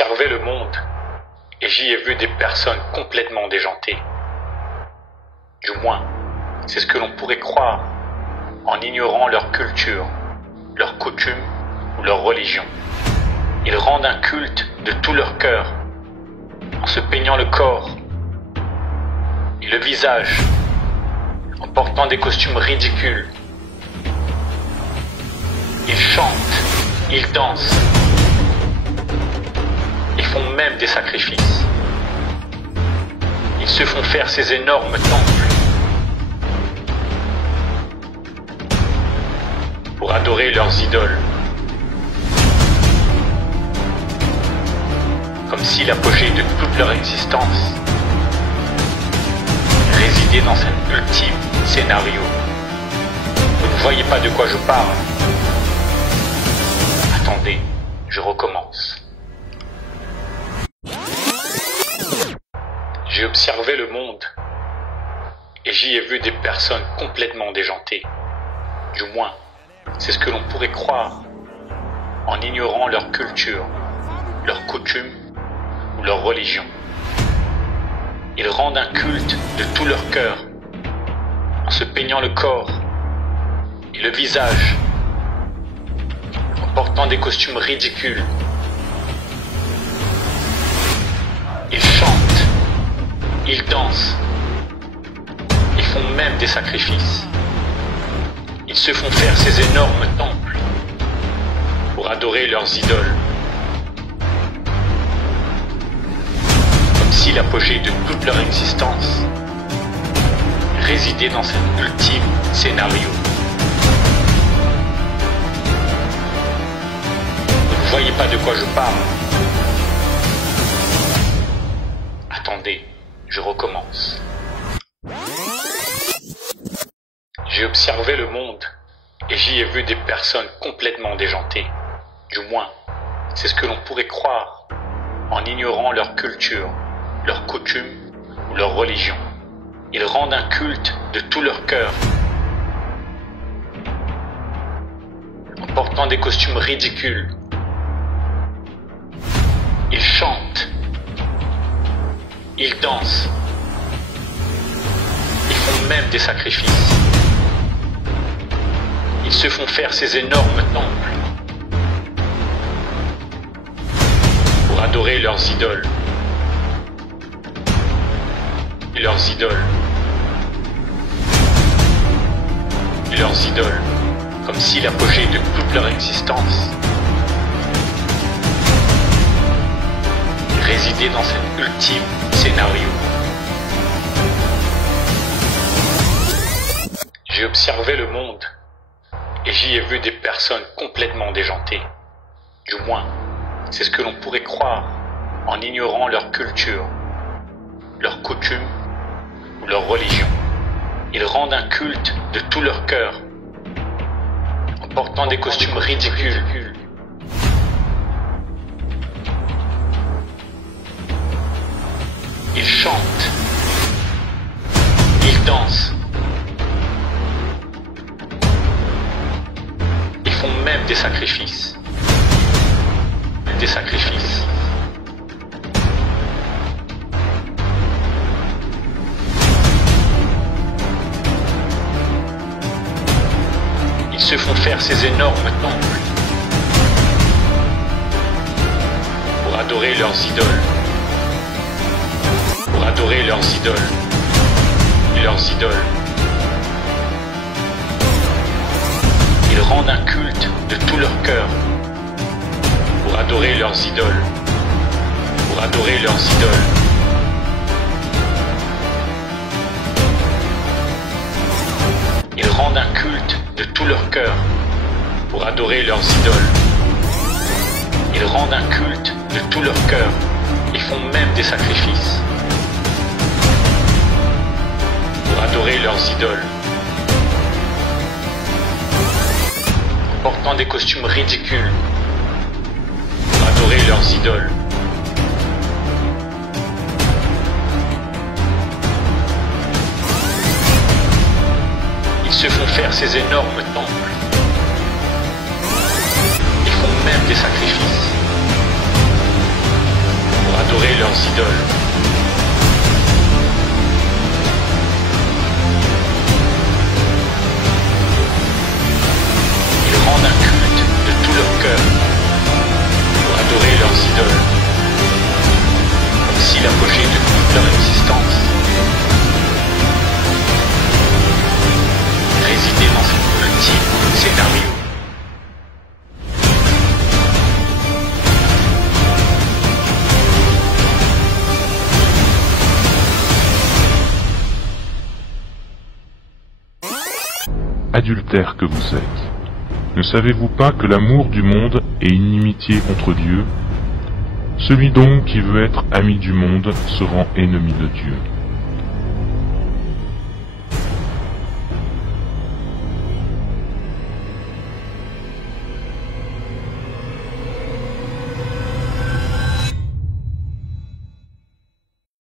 observé le monde et j'y ai vu des personnes complètement déjantées. Du moins, c'est ce que l'on pourrait croire en ignorant leur culture, leurs coutumes ou leur religion. Ils rendent un culte de tout leur cœur en se peignant le corps et le visage, en portant des costumes ridicules. Ils chantent, ils dansent, ils font même des sacrifices. Ils se font faire ces énormes temples pour adorer leurs idoles. Comme si l'apogée de toute leur existence résidait dans cet ultime scénario. Vous ne voyez pas de quoi je parle? Attendez, je recommence. J'ai observé le monde et j'y ai vu des personnes complètement déjantées. Du moins, c'est ce que l'on pourrait croire en ignorant leur culture, leurs coutumes ou leur religion. Ils rendent un culte de tout leur cœur en se peignant le corps et le visage, en portant des costumes ridicules. Ils chantent, ils dansent, ils font même des sacrifices. Ils se font faire ces énormes temples pour adorer leurs idoles. Comme si l'apogée de toute leur existence résidait dans cet ultime scénario. Vous ne voyez pas de quoi je parle? Attendez, je recommence. J'ai observé le monde et j'y ai vu des personnes complètement déjantées. Du moins, c'est ce que l'on pourrait croire en ignorant leur culture, leurs coutumes ou leur religion. Ils rendent un culte de tout leur cœur en portant des costumes ridicules. Ils chantent, ils dansent, ils font même des sacrifices. Ils se font faire ces énormes temples pour adorer leurs idoles. Et leurs idoles. Et leurs idoles. Comme si l'apogée de toute leur existence résidait dans cet ultime scénario. J'ai observé le monde et j'y ai vu des personnes complètement déjantées. Du moins, c'est ce que l'on pourrait croire en ignorant leur culture, leurs coutumes ou leur religion. Ils rendent un culte de tout leur cœur en portant des costumes ridicules. Ils chantent, ils dansent, ils font même des sacrifices. Des sacrifices. Ils se font faire ces énormes temples pour adorer leurs idoles. Pour adorer leurs idoles. Et leurs idoles. Ils rendent un culte de tout leur cœur pour adorer leurs idoles. Pour adorer leurs idoles. Ils rendent un culte de tout leur cœur pour adorer leurs idoles. Ils rendent un culte de tout leur cœur. Ils font même des sacrifices pour adorer leurs idoles. En portant des costumes ridicules pour adorer leurs idoles. Ils se font faire ces énormes temples. Ils font même des sacrifices adorer leurs idoles. Ils rendent un culte de tout leur cœur pour adorer leurs idoles, comme si l'apogée de toute leur existence résidait dans ce petit scénario. Adultères que vous êtes, ne savez-vous pas que l'amour du monde est inimitié contre Dieu? Celui donc qui veut être ami du monde se rend ennemi de Dieu.